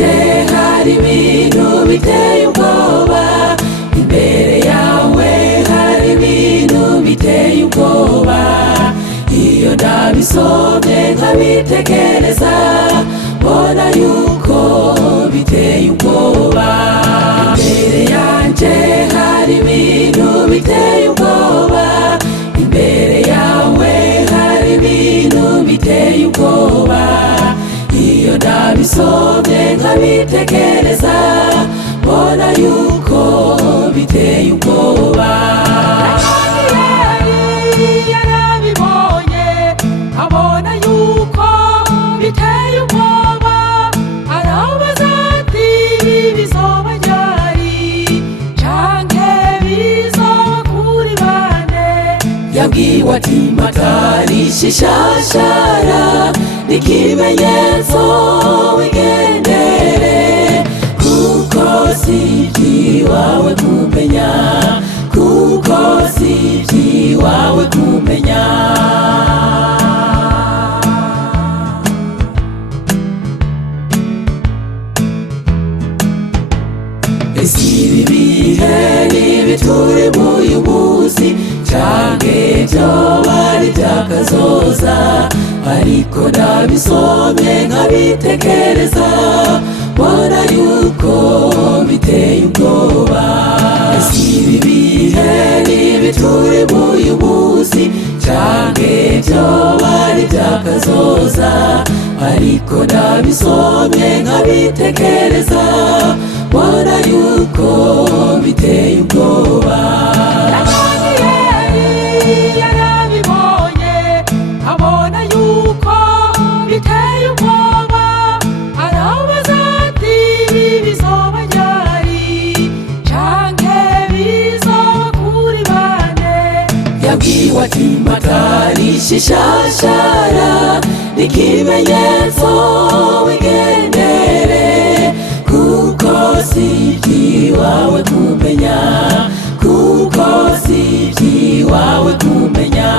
yanje hari ibintu biteye ubwoba, imbere yawe hari ibintu biteye ubwoba. Iyo ndabisomye nkabitekereza mbona yuko biteye ubwoba. Imbere yanje hari ibintu biteye ubwoba, imbere yawe hari ibintu biteye ubwoba. Iyo ndabisomye nkabitekereza mbona yuko biteye ubwoba. Yarabibonye abona yuko biteye ubwoba, arabaza ati bizoba ryari canke bizoba kuri bande? Yabwiwe ati matarisha ishashara n'ikimenyetso wigendere, kuko si iby'iwawe kumenya, kuko si iby'iwawe kumenya. Ese ibi bihe n'ibiturimo uyu munsi canke vyoba ari ivy'akazoza? Ariko ndabisomye nkabitekereza mbona yuko biteye ubwoba. Ese ibi bihe n'ibiturimo uyu munsi canke vyoba ari ivy'akazoza? Ariko ndabisomye nkabitekereza mbona yuko biteye ubwoba. Yarabibonye abona yuko biteye ubwoba, arabaza ati bizoba ryari canke bizoba kuri bande? Yabwiwe ati matarisha ishashara n'ikimenyetso wigendere, kuko si iby'iwawe kumenya, kuko si iby'iwawe kumenya.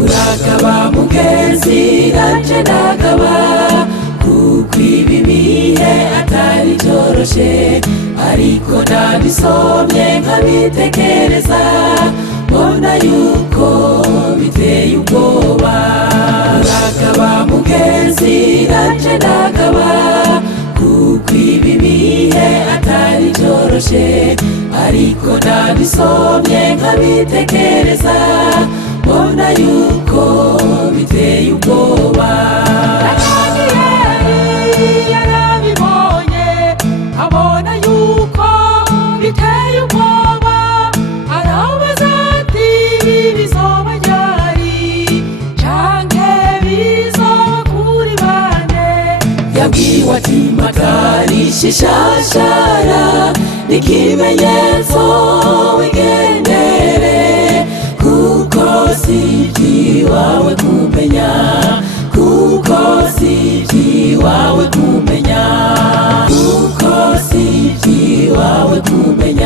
Uragaba mugenzi nanje ndagaba, kuko ibi bihe atari byoroshe. Ariko ndabisomye nkabitekereza mbona yuko biteye ubwoba. Uragaba mugenzi nanje ndagaba, kuko ibi bihe atari byoroshe. Ariko ndabisomye nkabitekereza mbona yuko biteye ubwoba. Yarabibonye abona yuko biteye ubwoba, arabaza ati bizoba ryari canke bizoba kuri bande? Yabwiwe ati matarisha ishashara n'ikimenyetso wigendere, kuko si iby'iwawe kumenya, kuko si iby'iwawe kumenya, kuko si iby'iwawe kumenya.